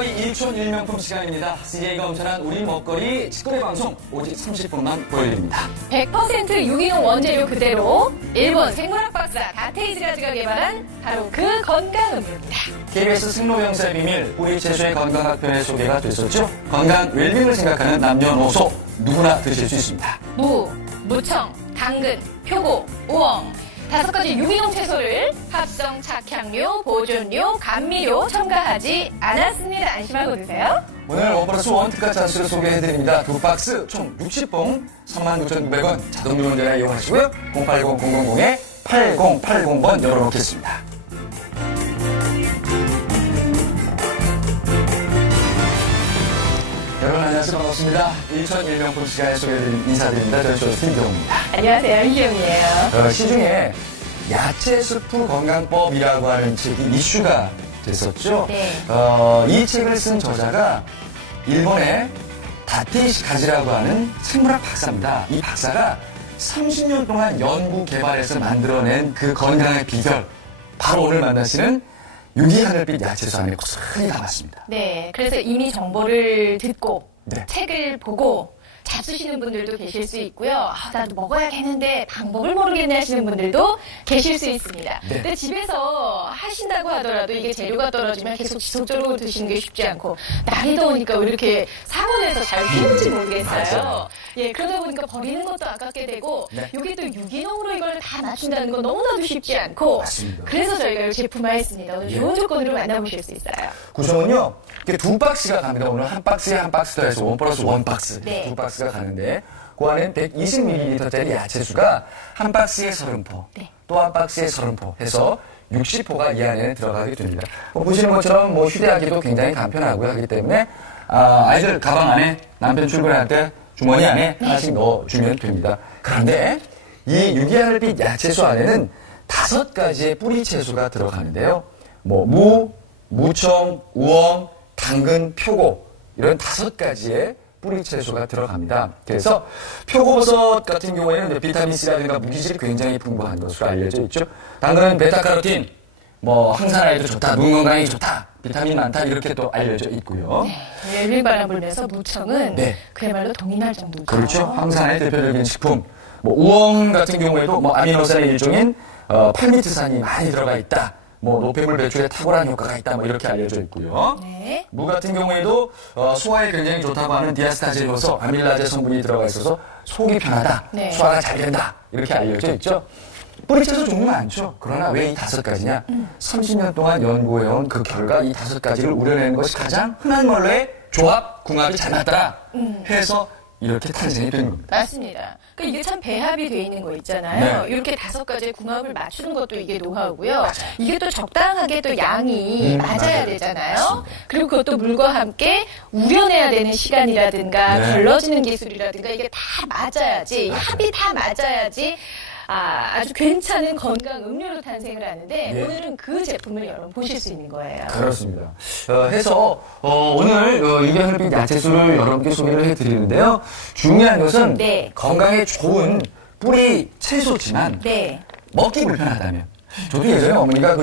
먹거리 일촌 일명품 시간입니다. CJ가 엄청난 우리 먹거리 직거래 방송 오직 30분만 보여드립니다. 100% 유기농 원재료 그대로 일본 생물학 박사 다테이즈가즈가 개발한 바로 그 건강 음료입니다. KBS 승로병사의 비밀 뿌리 채소의 건강학 편에 소개가 됐었죠. 건강 웰빙을 생각하는 남녀노소 누구나 드실 수 있습니다. 무, 무청, 당근, 표고, 우엉 5가지 유기농 채소를 합성 착향료, 보존료, 감미료 첨가하지 않았습니다. 안심하고 드세요. 오늘 1+1 특가 찬스를 소개해드립니다. 2박스 총 60봉 39,900원 자동유료 전화 이용하시고요. 080-000-8080번 열어놓겠습니다. 여러분 안녕하세요. 반갑습니다. 일촌 일명품 시간에 소개해드린 인사드립니다. 저는 쇼호스트 김경호입니다. 안녕하세요. 이경이에요. 시중에 야채 스프 건강법이라고 하는 책이 이슈가 됐었죠. 네. 이 책을 쓴 저자가 일본의 다테이시 가지라고 하는 생물학 박사입니다. 이 박사가 30년 동안 연구 개발해서 만들어낸 그 건강의 비결, 바로 오늘 만나시는 유기하늘빛 야채수 안에 고스란히 담았습니다. 네, 그래서 이미 정보를 듣고 네. 책을 보고 잡수시는 분들도 계실 수 있고요. 나도 먹어야겠는데 방법을 모르겠네 하시는 분들도 계실 수 있습니다. 네. 근데 집에서 하신다고 하더라도 이게 재료가 떨어지면 계속 지속적으로 드시는 게 쉽지 않고 날이 더우니까 왜 이렇게 상온에서 잘 키우는지 모르겠어요. 맞아요. 예, 그러다 보니까 버리는 것도 아깝게 되고 네. 여기 또 유기농으로 이걸 다 맞춘다는 건 너무나도 쉽지 않고 맞습니다. 그래서 저희가 이 제품화했습니다. 오늘 좋은 조건으로 만나보실 수 있어요. 구성은요, 이렇게 2박스가 갑니다. 오늘 한 박스에 한 박스 더해서 1+1 박스. 네. 2박스가 가는데, 그 안에는 120ml짜리 야채수가 한 박스에 30포, 네. 또 한 박스에 30포 해서 60포가 이 안에 들어가게 됩니다. 보시는 것처럼 휴대하기도 굉장히 간편하고요. 하기 때문에, 아이들 가방 안에 남편 출근할 때 주머니 안에 하나씩 넣어주면 됩니다. 그런데 이 유기하늘빛 야채수 안에는 5가지의 뿌리 채소가 들어가는데요. 무, 무청, 우엉, 당근, 표고 이런 5가지의 뿌리 채소가 들어갑니다. 그래서 표고버섯 같은 경우에는 비타민C라든가 무기질이 굉장히 풍부한 것으로 알려져 있죠. 당근은 베타카로틴, 항산화에도 좋다, 눈 건강에 좋다, 비타민 많다 이렇게 또 알려져 있고요. 네, 일바람 불면서 무청은 네. 그야말로 동의할 정도죠. 그렇죠. 항산화의 대표적인 식품. 우엉 같은 경우에도 아미노산의 일종인 팔미트산이 많이 들어가 있다. 노폐물 배출에 탁월한 효과가 있다. 이렇게 알려져 있고요. 네. 무 같은 경우에도 소화에 굉장히 좋다고 하는 디아스타제로서 아밀라제 성분이 들어가 있어서 속이 편하다. 네. 소화가 잘 된다. 이렇게 알려져 있죠. 뿌리채소 종류 많죠. 그러나 왜 이 5가지냐? 30년 동안 연구해온 그 결과 이 5가지를 우려내는 것이 가장 흔한 말로의 조합, 궁합이 잘 맞더라 해서 이렇게 탄생이 된 겁니다. 맞습니다. 그러니까 이게 참 배합이 돼 있는 거 있잖아요. 네. 이렇게 5가지의 궁합을 맞추는 것도 이게 노하우고요. 이게 또 적당하게 또 양이 맞아야 되잖아요. 맞습니다. 그리고 그것도 물과 함께 우려내야 되는 시간이라든가 네. 걸러지는 기술이라든가 이게 다 맞아야지 합이 다 맞아야지 아주 괜찮은 건강 음료로 탄생을 하는데 네. 오늘은 그 제품을 여러분 보실 수 있는 거예요. 그렇습니다. 해서 오늘 유기하늘빛 야채수를 여러분께 소개를 해드리는데요. 중요한 것은 네. 건강에 좋은 뿌리 채소지만 네. 먹기 불편하다면. 저도 예전에 어머니가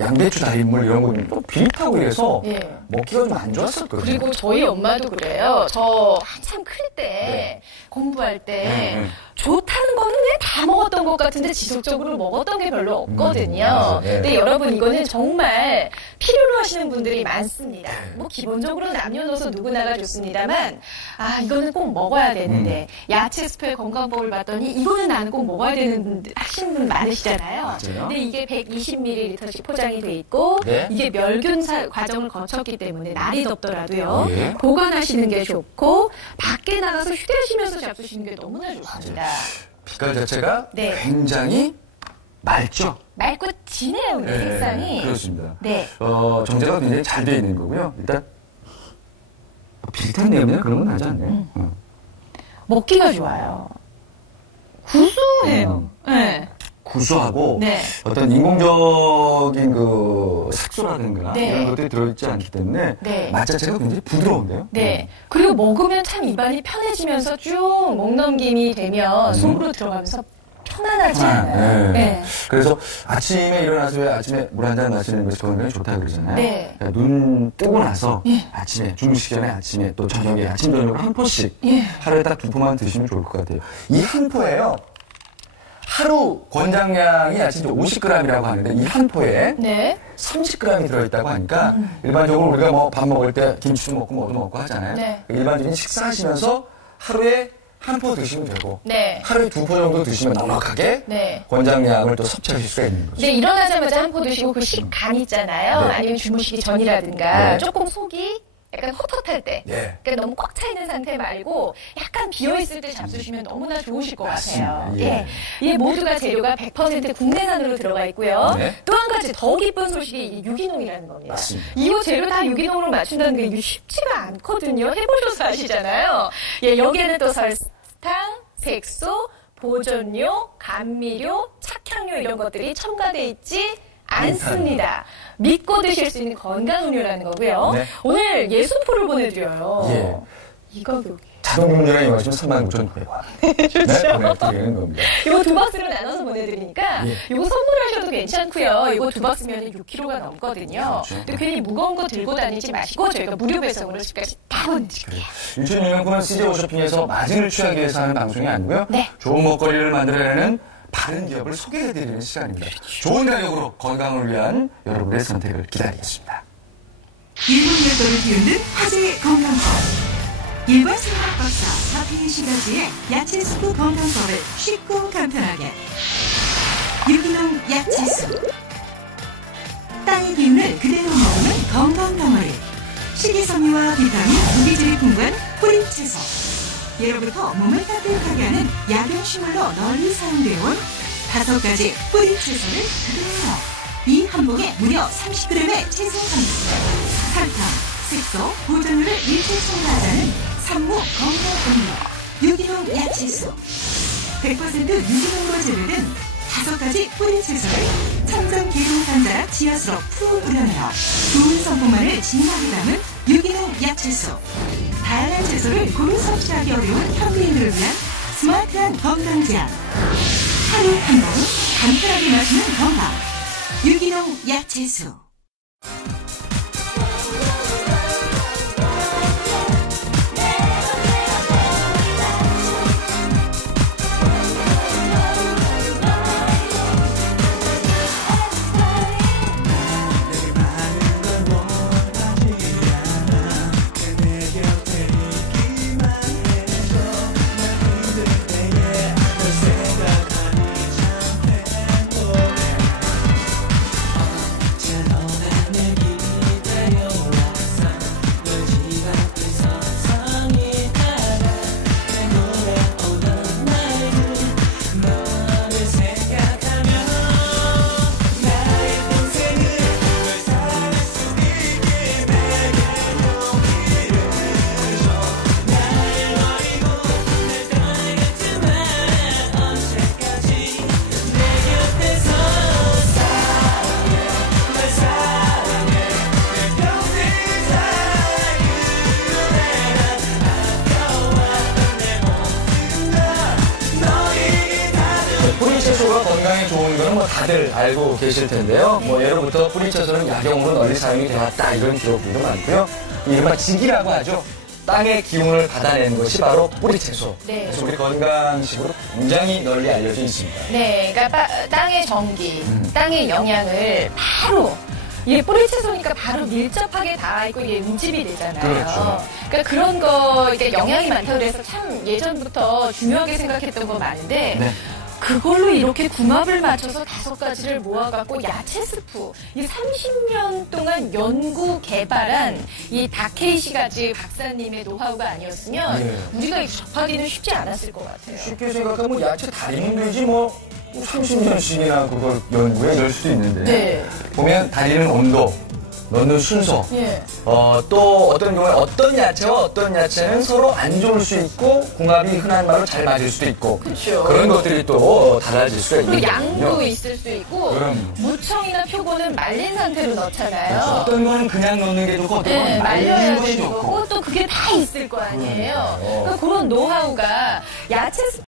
양배추 달인물 이런 거 좀 비릿하고 이래서 예. 먹기가 좀 안 좋았었거든요. 그리고 저희 엄마도 그래요. 저 한참 클 때 네. 공부할 때 네. 좋다는 거는 왜 다 먹었던 것 같은데 지속적으로 먹었던 게 별로 없거든요. 맞아요. 네. 근데 여러분 이거는 정말 필요로 하시는 분들이 많습니다. 기본적으로 남녀노소 누구나가 좋습니다만 이거는 꼭 먹어야 되는데 야채 스프의 건강법을 봤더니 이거는 나는 꼭 먹어야 되는 분들 하시는 분 많으시잖아요. 맞아요. 근데 이게 120ml씩 포장이 돼 있고 네. 이게 멸균 과정을 거쳤기 때문에 날이 덥더라도요. 예. 보관하시는 게 좋고 밖에 나가서 휴대하시면서 잡수시는 게 너무나 좋습니다. 빛깔 자체가 네. 굉장히 맑죠. 맑고 진해요, 근데 색상이. 그렇습니다. 네. 정제가 굉장히 잘 되어 있는 거고요. 일단 비슷한 내용이나 그런 건 나지 않네요. 먹기가 좋아요. 구수해요. 네. 구수하고 네. 어떤 인공적인 그 색소라든가 네. 이런 것들이 들어있지 않기 때문에 네. 맛 자체가 굉장히 부드러운데요. 네. 그리고 먹으면 참 입안이 편해지면서 쭉 목 넘김이 되면 속으로 들어가면서 편안하지 않아요. 네. 그래서 아침에 일어나서 왜 아침에 물 한 잔 마시는 것이 건강에 좋다고 그러잖아요. 네. 그러니까 눈 뜨고 나서 아침에 중식 전에 아침에 또 저녁에 아침 저녁으로 한 포씩 하루에 딱 2포만 드시면 좋을 것 같아요. 이 한 포예요. 하루 권장량이 아침 50g이라고 하는데 이 한 포에 30g이 들어있다고 하니까 일반적으로 우리가 뭐 밥 먹을 때 김치도 먹고 뭐도 먹고 하잖아요. 네. 일반적인 식사하시면서 하루에 한 포 드시면 되고 하루에 2포 정도 드시면 넉넉하게 권장량을 또 섭취하실 수가 있는 거죠. 네, 일어나자마자 한 포 드시고 그 식간 있잖아요. 아니면 주무시기 전이라든가 조금 속이 약간 헛헛할 때, 그러니까 너무 꽉 차 있는 상태 말고 약간 비어 있을 때 잡수시면 너무나 좋으실 것 같아요. 이 모두가 재료가 100% 국내산으로 들어가 있고요. 또 한 가지 더 기쁜 소식이 유기농이라는 겁니다. 이 재료 다 유기농으로 맞춘다는 게 이게 쉽지가 않거든요. 해보셔서 아시잖아요. 여기에는 또 설탕, 색소, 보존료, 감미료, 착향료 이런 것들이 첨가돼 있지 않습니다. 믿고 드실 수 있는 건강 음료라는 거고요. 오늘 예술포를 보내드려요. 이 가격이. 자동 주문이랑 이용하시면 39,900원. 좋죠. 보내드리는 겁니다. 이거 2박스로 나눠서 보내드리니까 이거 선물하셔도 괜찮고요. 이거 2박스면 6kg가 넘거든요. 또 괜히 무거운 거 들고 다니지 마시고 저희가 무료 배송으로 집까지 다 보내드릴게요. 유치원용품은 CJ 홈쇼핑에서 마진을 취하기 위해서 하는 방송이 아니고요. 좋은 먹거리를 만들어내는 바른 기업을 소개해드리는 시간입니다. 좋은 가격으로 건강을 위한 여러분의 선택을 기다리겠습니다. 일본 열도를 띄우는 화제의 건강법. 일본 생각 박사 사피니 시가지의 야채 스프 건강법을 쉽고 간편하게. 유기농 야채수. 땅의 기운을 그대로 먹으면 건강 덩어리. 식이섬유와 비타민, 무기질이 풍부한 뿌리 채소. 예로부터 몸을 따뜻하게 하는 약용식물로 널리 사용되어온 5가지 뿌리 채소를 그대로 이 한 봉에 무려 30g의 채소 함수, 설탕, 색소, 보존료를 일체 첨가하자는 산무 건강 음료, 유기농 야채수, 100% 유기농으로 재배된 5가지 뿌리 채소를 청정 기름 간자락 지하수로 푹 우려내어 좋은 성분만을 진하게 담은 유기농 야채수, 다양한 채소를 고루 섭취하기 어려운 현대인들을 위한 스마트한 건강 제안. 하루 한 봉 간편하게 마시는 건강. 유기농 야채수. 뿌리채소가 건강에 좋은 거는 뭐 다들 알고 계실 텐데요. 뭐 예로부터 뿌리채소는 약용으로 널리 사용이 되었다 이런 기록들도 많고요. 이른바 직이라고 하죠. 땅의 기운을 받아내는 것이 바로 뿌리채소. 그래서 우리 건강식으로 굉장히 널리 알려져 있습니다. 그러니까 땅의 전기, 땅의 영양을 바로 이게 뿌리채소니까 바로 밀접하게 닿아있고 이게 응집이 되잖아요. 그렇죠. 그러니까 그런 거, 이게 영양이 많다고 그래서 참 예전부터 중요하게 생각했던 거 많은데 그걸로 이렇게 궁합을 맞춰서 5가지를 모아갖고 야채 스프, 이 30년 동안 연구 개발한 이 다케이시가즈 박사님의 노하우가 아니었으면 우리가 접하기는 쉽지 않았을 것 같아요. 쉽게 생각하면 야채 다리는 되지 뭐 30년씩이나 그걸 연구해 낼 수도 있는데 보면 다리는 온도, 넣는 순서, 또 어떤 경우에 어떤 야채와 어떤 야채는 서로 안 좋을 수 있고 궁합이 흔한 말로 잘 맞을 수도 있고 그런 것들이 또 달라질 수가 있거든요. 양도 있을 수 있고 무청이나 표고는 말린 상태로 넣잖아요. 어떤 거는 그냥 넣는 게 좋고 어떤 거는 말린 것이 좋고 또 그게 다 있을 거 아니에요. 그러니까 그런 노하우가 야채